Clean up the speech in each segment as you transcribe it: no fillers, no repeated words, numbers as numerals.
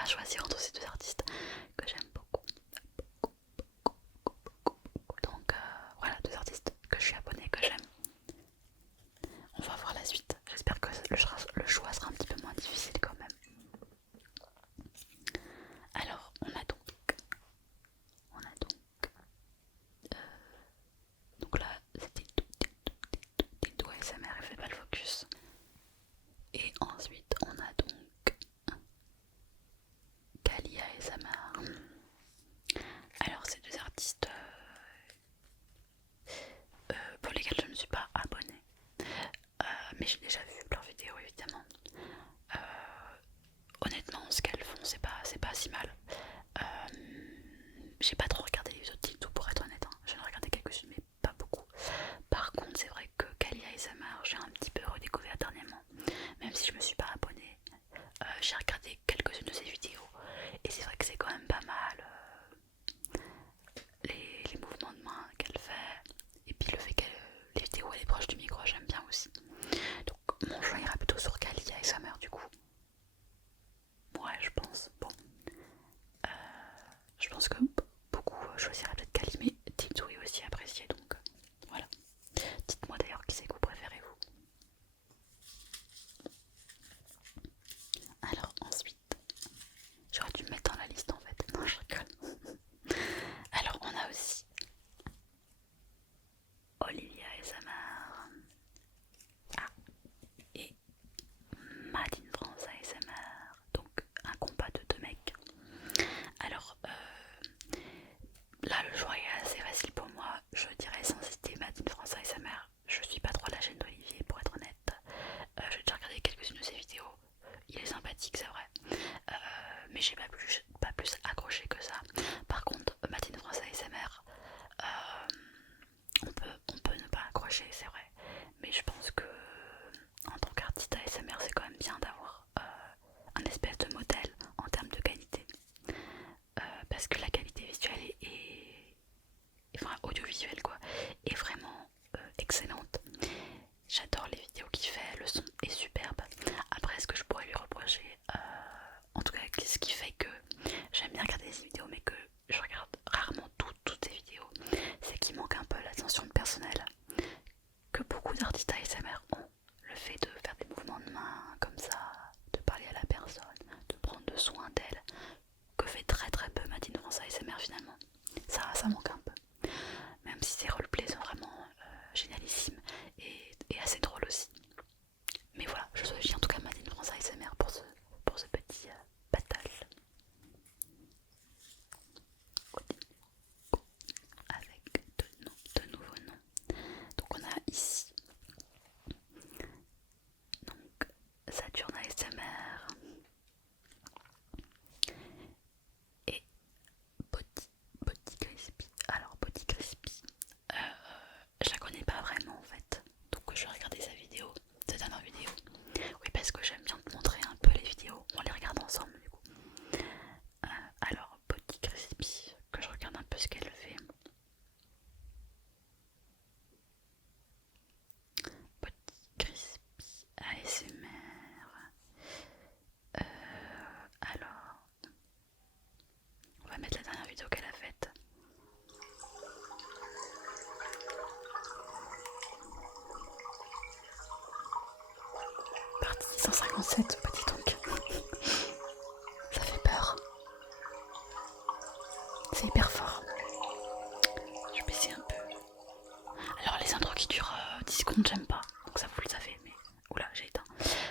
pas choisir entre ces deux artistes que j'aime beaucoup. Donc voilà, deux artistes que je suis abonnée, que j'aime. On va voir la suite. J'espère que le choix sera un petit peu moins difficile quand même. Alors, donc là, c'était tout ASMR, il fait pas le focus. Et ensuite, on a donc Kali ASMR. Alors, ces deux artistes pour lesquels je ne me suis pas abonnée, mais j'ai déjà vu leurs vidéos évidemment. Honnêtement, ce qu'elles font, c'est pas si mal. J'ai pas trop regardé les autres TikTok pour être honnête, hein. J'en ai regardé quelques-unes mais pas beaucoup. Par contre c'est vrai que Kali ASMR j'ai un petit peu redécouvert dernièrement. Même si je me suis pas abonnée, j'ai regardé quelques-unes de ses vidéos. Et c'est vrai que c'est quand même pas mal les mouvements de main qu'elle fait. Et puis le fait qu'elle les vidéos elle est proche du micro j'aime bien aussi. Donc mon choix ira plutôt sur Kali ASMR du coup. Ouais je pense. Bon. Je pense que beaucoup choisiraient peut-être Kali, mais TikTok est aussi apprécié, donc voilà. Dites-moi d'ailleurs qui c'est que vous préférez vous. Alors ensuite, j'aurais dû me mettre dans la liste en fait. Non, je rigole. Alors on a aussi Olivia ASMR. Ah, et Made in France ASMR. Donc un combat de deux mecs. Alors là le choix est assez facile pour moi. Je dirais sans citer Made in France ASMR. Je suis pas trop la chaîne d'Olivier pour être honnête. J'ai déjà regardé quelques-unes de ses vidéos. Il est sympathique, c'est vrai. Mais j'ai pas plus accroché que ça. Par contre, Made in France ASMR, on peut ne pas accrocher, c'est vrai. Mais je pense que en tant qu'artiste ASMR, c'est quand même bien d'avoir un espèce de modèle en termes de qualité. Parce que la qualité visuelle enfin audiovisuelle quoi, est vraiment excellente. J'adore les vidéos qu'il fait, le son est superbe. Après, ce que je pourrais lui reprocher, en tout cas, ce qui fait que j'aime bien regarder ses vidéos, mais que je regarde rarement toutes ses vidéos, c'est qu'il manque un peu l'attention personnelle que beaucoup d'artistes ASMR ont. Le fait de faire des mouvements de main comme ça, de parler à la personne, de prendre soin d'elle, que fait très peu Madine France ASMR finalement. Ça manque un peu. Même si ses roleplays sont vraiment génialissimes et assez drôles aussi. Mais voilà, je choisis en tout cas Madine France ASMR pour ce petit battle. Avec de nouveaux noms. Donc on a ici donc Saturne ASMR et Body Crispy. Alors Body Crispy, je la connais pas vraiment en fait. Donc je vais regarder sa vidéo, sa dernière vidéo. Oui parce que j'aime bien te montrer un peu les vidéos. On les regarde ensemble du coup. Alors Body Crispy, que je regarde un peu ce qu'elle fait. Body Crispy ASMR. Alors, on va mettre la dernière vidéo qu'elle a faite. Partie 157, bah dis donc. Ça fait peur. C'est hyper fort. Je vais baisser un peu. Alors les intros qui durent 10 secondes, j'aime pas. Donc ça vous le savez, mais... Oula, j'ai éteint.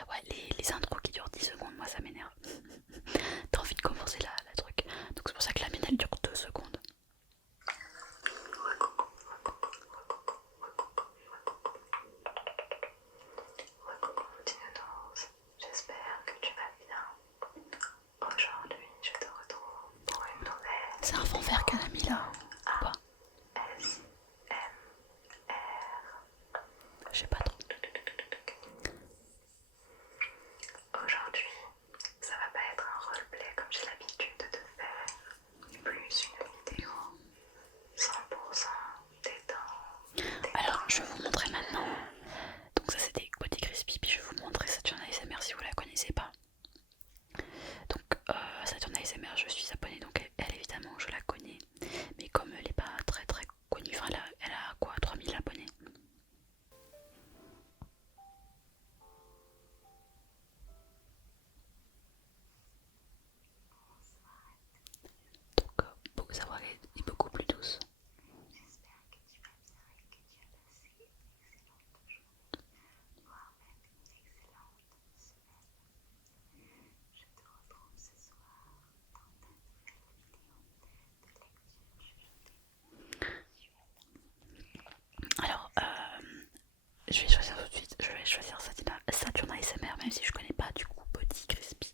Ouais, les intros qui durent 10 secondes, moi ça m'énerve. T'as envie de commencer la truc. Donc c'est pour ça que la mienne elle dure 2 secondes. J'espère que tu vas bien. Aujourd'hui, je te retrouve pour une nouvelle. C'est un fond vert qu'elle a mis là. Ou pas? Je sais pas trop. Aujourd'hui, ça va pas être un roleplay comme j'ai l'habitude de faire, plus une vidéo 100% détente. Alors je vais vous montrer maintenant. Donc ça c'était Body Crispy, puis je vais vous montrer Saturne ASMR si vous la connaissez pas. Donc Saturne ASMR, je suis abonnée, donc elle évidemment je la connais. Mais comme elle est pas très très connue, enfin elle a quoi, 3000 abonnés. Donc sa voix est beaucoup plus douce. J'espère que tu vas bien et que tu as passé une excellente journée, voire même une excellente semaine. Je te retrouve ce soir dans ta nouvelle vidéo de lecture chuchotée. Alors, je vais choisir tout de suite, je vais choisir Saturn ASMR, même si je connais pas du coup Body Crispy.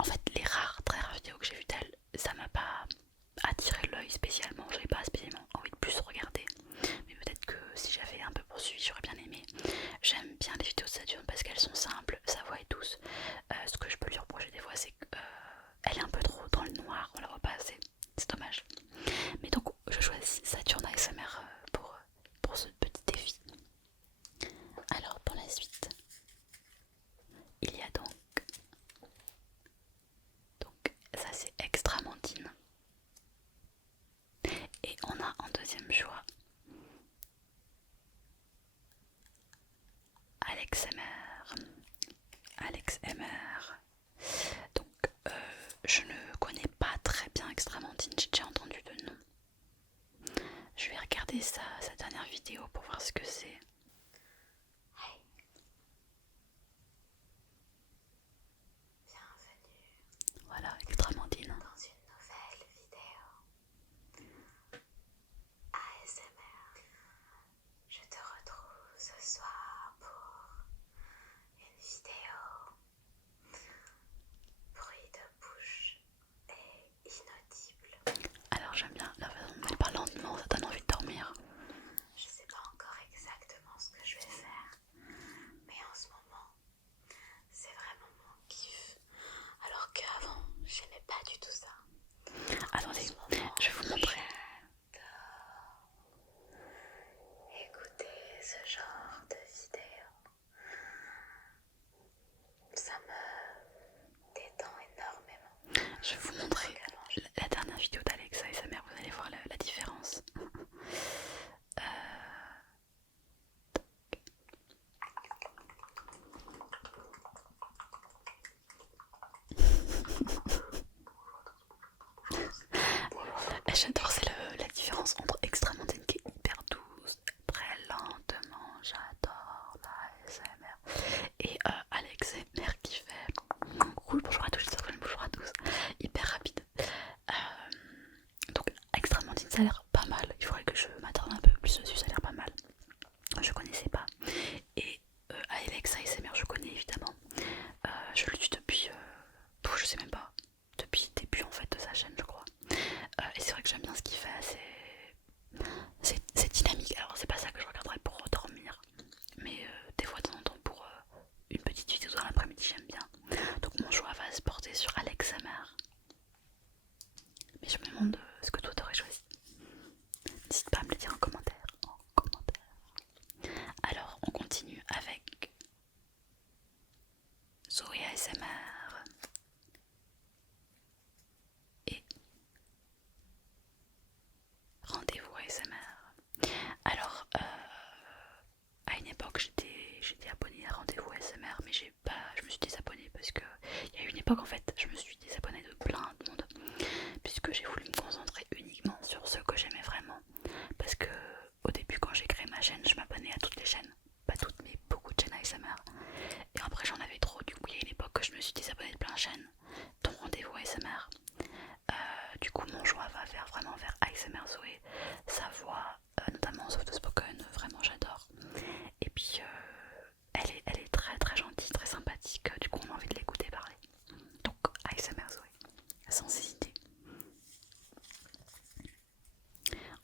En fait, les très rares vidéos que j'ai vues d'elle, ça m'a pas attiré l'œil spécialement, j'avais pas spécialement envie de plus regarder. Mais peut-être que si j'avais un peu poursuivi, j'aurais bien aimé. J'aime bien les vidéos de Saturn parce qu'elles sont simples, sa voix est douce. Ce que je peux lui reprocher des fois, c'est qu'elle est un peu trop dans le noir, on la voit pas assez, c'est dommage. Mais donc, je choisis Saturn ASMR pour ce petit défi. Alors, pour la suite, il y a donc ça c'est Extramandine. Et on a en deuxième choix Alex MR. Donc je ne connais pas très bien Extramandine, j'ai déjà entendu de nom. Je vais regarder sa dernière vidéo pour voir ce que c'est. Hey, bienvenue Voilà, Extramandine. dans une nouvelle vidéo ASMR. Je te retrouve ce soir pour une vidéo bruit de bouche et inaudible. Alors j'aime bien la façon dont elle parle lentement, ça donne envie de dormir. Je sais pas encore exactement ce que je vais faire, mais en ce moment, c'est vraiment mon kiff. Alors qu'avant, j'aimais pas du tout ça. Attendez, je vais vous montrer. Écoutez ce genre de vidéo, ça me détend énormément. Je vais vous montrer la dernière vidéo d'Alexa ASMR, vous allez voir la différence. J'adore, c'est la différence entre Extramandine qui est hyper douce, très lentement, j'adore la ASMR, et Alex MR qui fait cool, bonjour à tous, j'espère que bonjour à tous, hyper rapide. Donc Extramandine ça a l'air pas mal, il faudrait que je m'attarde un peu plus dessus, ça a l'air pas mal. Je connaissais pas. Et Alex ASMR je connais évidemment. Je le suis depuis, je sais même pas, depuis le début en fait de sa chaîne je crois. Et c'est vrai que j'aime bien ce qu'il fait, c'est dynamique. Alors c'est pas ça que je regarderais pour dormir, mais des fois de temps en temps pour une petite vidéo dans l'après-midi j'aime bien. Donc mon choix va se porter sur Alex MR. Mais je me demande ce que toi t'aurais choisi. N'hésite pas à me le dire en commentaire. Alors on continue avec Zoé ASMR et Rendez-vous ASMR. Alors à une époque j'étais abonnée à Rendez-vous ASMR, mais je me suis désabonnée parce que il y a eu une époque en fait je me suis désabonnée de plein de monde puisque j'ai voulu me concentrer uniquement sur ceux que j'aimais vraiment. Parce que au début quand j'ai créé ma chaîne je m'abonnais à toutes les chaînes, pas toutes mais beaucoup de chaînes ASMR, et après j'en avais trop, du coup il y a une époque que je me suis désabonnée de plein de chaînes dont Rendez-vous ASMR. Du coup mon choix va vraiment vers ASMR Zoé, sa voix notamment Soft Spoken, vraiment j'adore. Et puis elle est très très gentille, très sympathique, du coup on a envie de l'écouter parler. Donc ASMR Zoé, sans hésiter.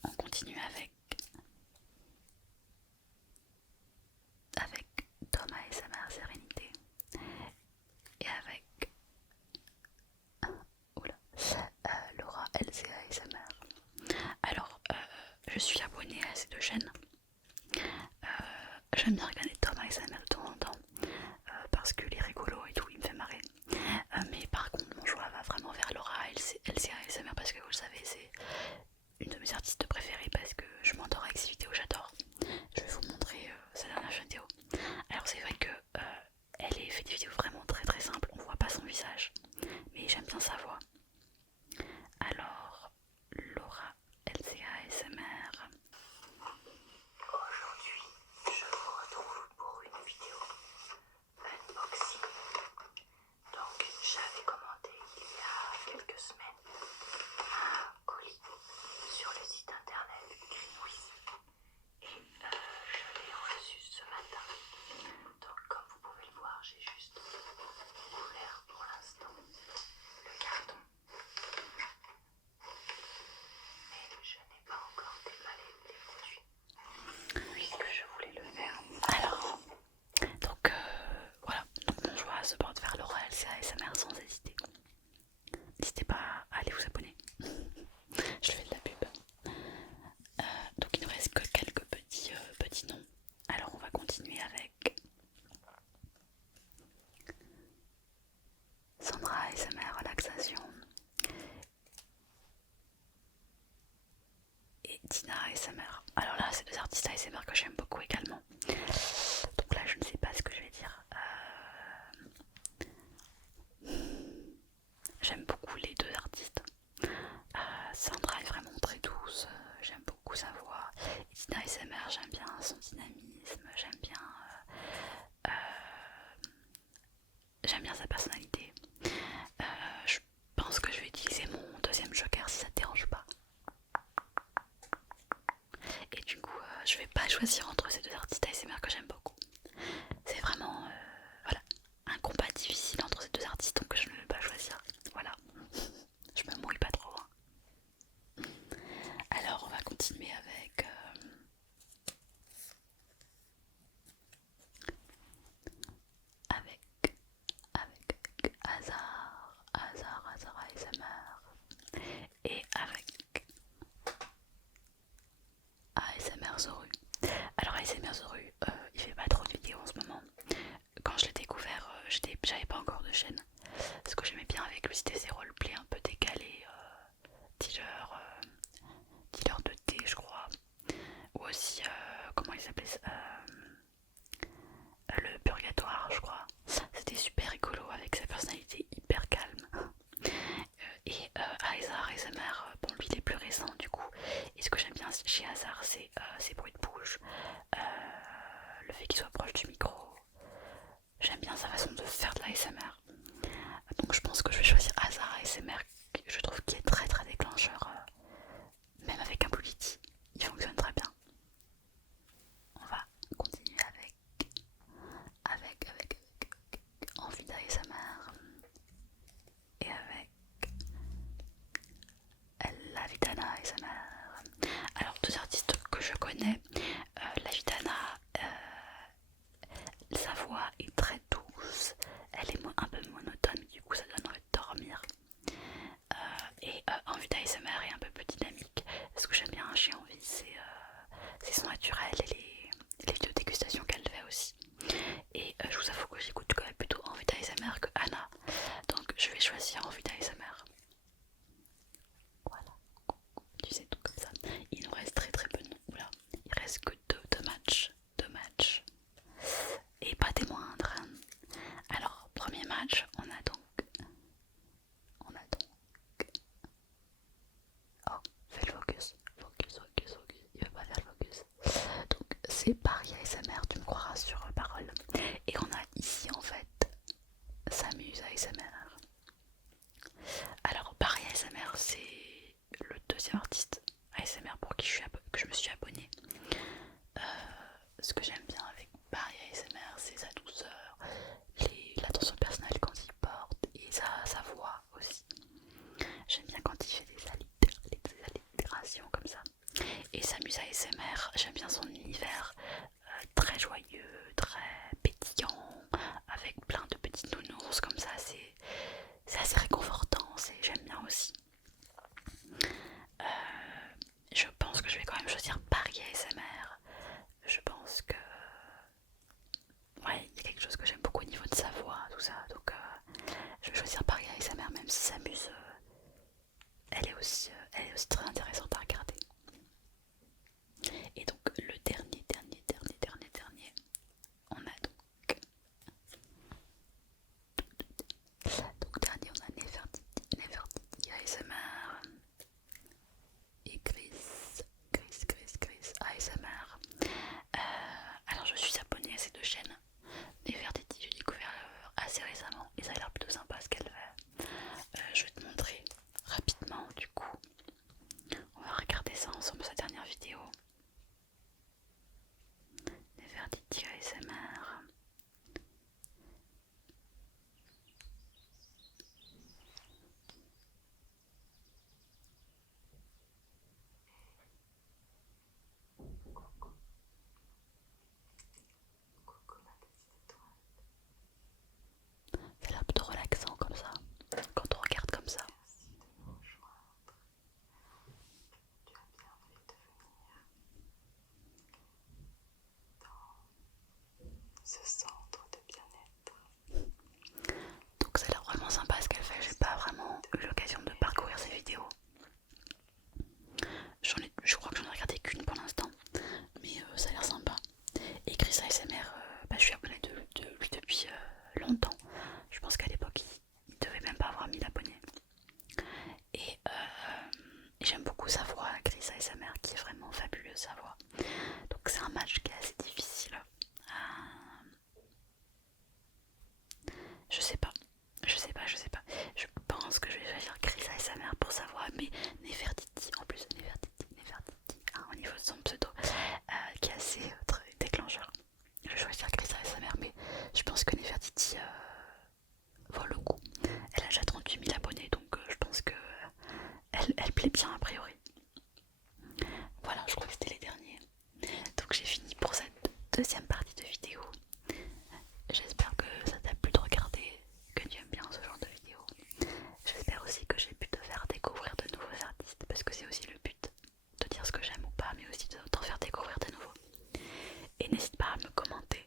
On continue avec Tom ASMR Sérénité et avec Laura LCA ASMR. Alors je suis abonnée à ces deux chaînes. J'aime bien regarder Tom ASMR de temps en temps parce qu'il est rigolo et tout, il me fait marrer. Mais par contre mon c'est deux artistes ASMR que j'aime beaucoup également. Donc là je ne sais pas ce que je vais dire. J'aime beaucoup les deux artistes. Sandra est vraiment très douce, j'aime beaucoup sa voix. Et Tina ASMR, j'aime bien son dynamisme, j'aime bien sa personnalité. Je pense que je vais utiliser mon deuxième joker si ça te dérange pas. Et du coup, je vais pas choisir entre ces deux artistes ASMR que j'aime beaucoup. C'est vraiment voilà, un combat difficile entre ces deux artistes, donc je ne vais pas choisir. Voilà, je me mouille pas trop. Hein. Alors, on va continuer avec Hazard ASMR et avec ASMR Zoru. Alors ASMR Zoru, il fait pas trop de vidéos en ce moment. Quand je l'ai découvert, j'avais pas encore de chaîne. Ce que j'aimais bien avec lui, c'était ses roleplays un peu décalés, dealer de thé, je crois. Ou aussi, comment il s'appelait ça, le purgatoire, je crois. C'était super rigolo avec sa personnalité hyper calme. Et Hazard ASMR, bon lui il est plus récent du coup. Et ce que j'aime bien chez Hazard, c'est ses bruits de bouche, le fait qu'il soit proche du micro. J'aime bien sa façon de faire de l'ASMR. Donc je pense que je vais choisir Hazard ASMR, je trouve qu'il est très très déclencheur, même avec un Blue Yeti, il fonctionne très bien. On va continuer avec Envie d'ASMR et avec La Vitana ASMR. Alors deux artistes que je connais, La Vitana, sa voix est très douce, elle est un peu monotone, du coup ça donne envie de dormir. Et Envie d'ASMR est un peu plus dynamique. Ce que j'aime bien chez Envie, c'est son naturel et les vidéos de dégustation qu'elle fait aussi. Et je vous avoue que j'écoute quand même plutôt Envie d'ASMR que Anna. Donc je vais choisir Envie d'ASMR. Voilà, tu sais tout comme ça. Il nous reste très très peu de noms. Oula, il reste que deux matchs. Et pas des moindres. Alors, premier match, on a donc. Oh, fais le focus. Focus. Il veut pas faire le focus. Donc, c'est Paris ASMR, tu me croiras sur parole. Et on a ici en fait S'amuse ASMR. Alors, Paris ASMR, c'est le deuxième artiste ASMR pour qui que je me suis abonnée. Ce que j'aime bien avec Paris ASMR, c'est sa douceur, l'attention personnelle quand il porte et sa voix aussi. J'aime bien quand il fait des allitérations comme ça. Et S'amuse ASMR, j'aime bien son univers très joyeux, très pétillant, avec plein de petits nounours comme ça. C'est assez réconfortant, j'aime bien aussi. Je pense que je vais quand même choisir Paris ASMR. Je pense que ouais, il y a quelque chose que j'aime beaucoup au niveau de sa voix, tout ça. Donc je vais choisir Paris ASMR même si S'amuse, elle est aussi très intéressante à regarder. Et donc le dernier semblait bien a priori. Voilà, je crois que c'était les derniers. Donc j'ai fini pour cette deuxième partie de vidéo. J'espère que ça t'a plu de regarder, que tu aimes bien ce genre de vidéo. J'espère aussi que j'ai pu te faire découvrir de nouveaux artistes, parce que c'est aussi le but, de dire ce que j'aime ou pas, mais aussi de t'en faire découvrir de nouveau. Et n'hésite pas à me commenter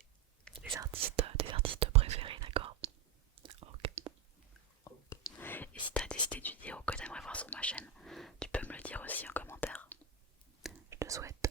les artistes, tes artistes préférés, d'accord? Ok. Et si t'as des idées de vidéos que t'aimerais voir sur ma chaîne, tu peux me le dire aussi en commentaire. Je te souhaite